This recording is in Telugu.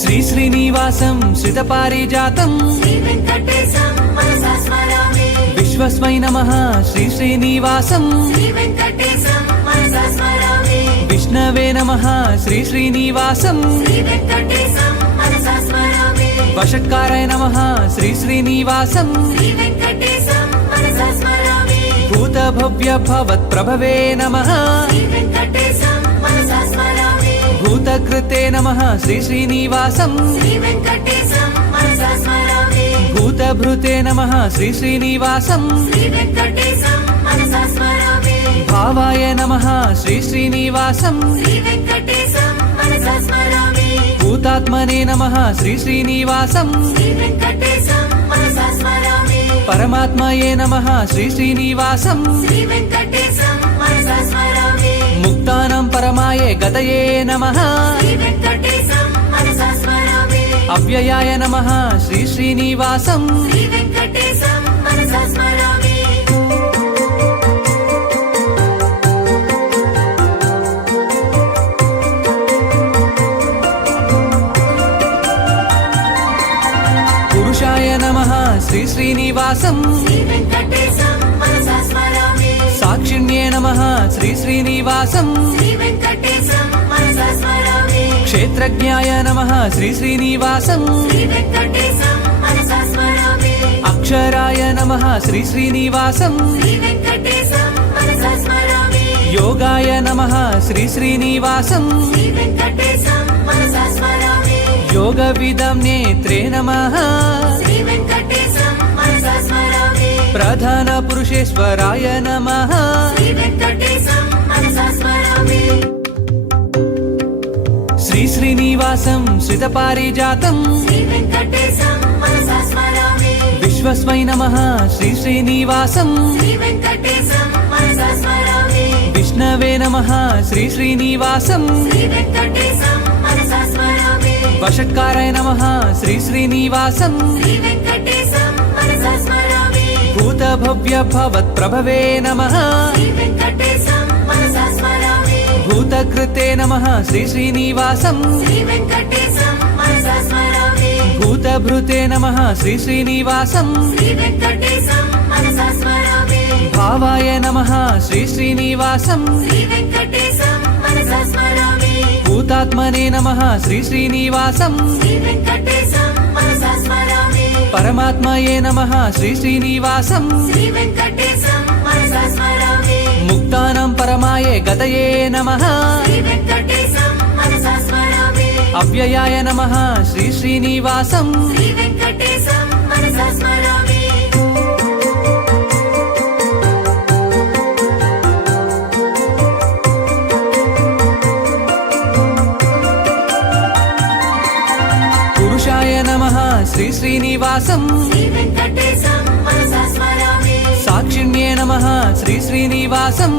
శ్రీ శ్రీనివాసం శ్రితపారిజాతం విశ్వస్మై నమః శ్రీ శ్రీనివాసం విష్ణవే నమః శ్రీ శ్రీనివాసం వషట్కారాయ నమః శ్రీ శ్రీనివాసం భూతభవ్య భవత్ప్రభవే నమః భూతకృతే నమః శ్రీ శ్రీనివాసం భూతభృతే నమః శ్రీ శ్రీనివాసం భావాయ నమః శ్రీ శ్రీనివాసం భూతాత్మనే నమః శ్రీ శ్రీనివాసం పరమాత్మయే నమః శ్రీ శ్రీనివాసం ముక్తానాం పరమాయే గతయే నమః అవ్యయాయ నమః శ్రీ శ్రీనివాసం పురుషాయ నమః శ్రీ శ్రీనివాసం సాక్షిణ్యే నమః శ్రీ శ్రీనివాసం క్షేత్రజ్ఞాయ నమః శ్రీ శ్రీనివాసం అక్షరాయ నమః శ్రీ శ్రీనివాసం యోగాయ నమః శ్రీ శ్రీనివాసం యోగవిదం నేత్రే నమః ప్రధాన పురుషేశ్వరాయ నమః శ్రీ శ్రీనివాసం శ్రితపారిజాతం విశ్వస్మై నమః శ్రీ శ్రీనివాసం విష్ణవే నమః శ్రీ శ్రీనివాసం వషట్కారాయ నమః శ్రీ శ్రీనివాసం భూతభవ్య భవత్ప్రభవే నమః భూతకృతే నమః శ్రీ శ్రీనివాసం భూతభృతే నమః శ్రీ శ్రీనివాసం భావాయ నమః శ్రీ శ్రీనివాసం భూతాత్మనే నమః శ్రీ శ్రీనివాసం పరమాత్మయే నమః శ్రీ శ్రీనివాసం ముక్తానాం పరమాయే గతయే నమః అవ్యయాయ నమః శ్రీ శ్రీనివాసం పురుషాయ నమః శ్రీ శ్రీనివాసం సాక్షిణ్యే నమః శ్రీ శ్రీనివాసం